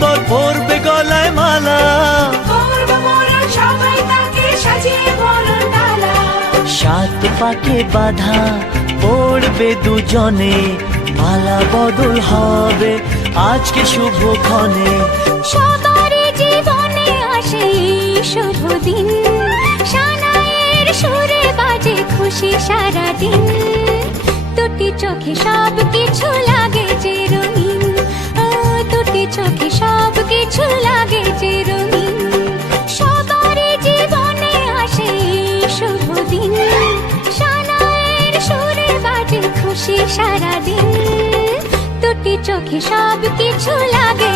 বর পরবে গলায় মালা, সবাই তাকে সাজিয়ে বরণ ডালা। সাত পাকে বাঁধা পড়বে দুজনে, মালা বদল হবে আজকে শুভক্ষণে। সবারই জীবনে আসে এই শুভ দিন, সানাইয়ের সুরে বাজে খুশি সারাদিন। দুটি চোখে সব কিছু লাগে যে রঙিন, দুটি চোখে সব কিছু লাগে যে রঙিন। সবারই জীবনে আসে এই শুভ দিন, সানাইয়ের সুরে বাজে খুশি সারাদিন। দুটি চোখে সব কিছু লাগে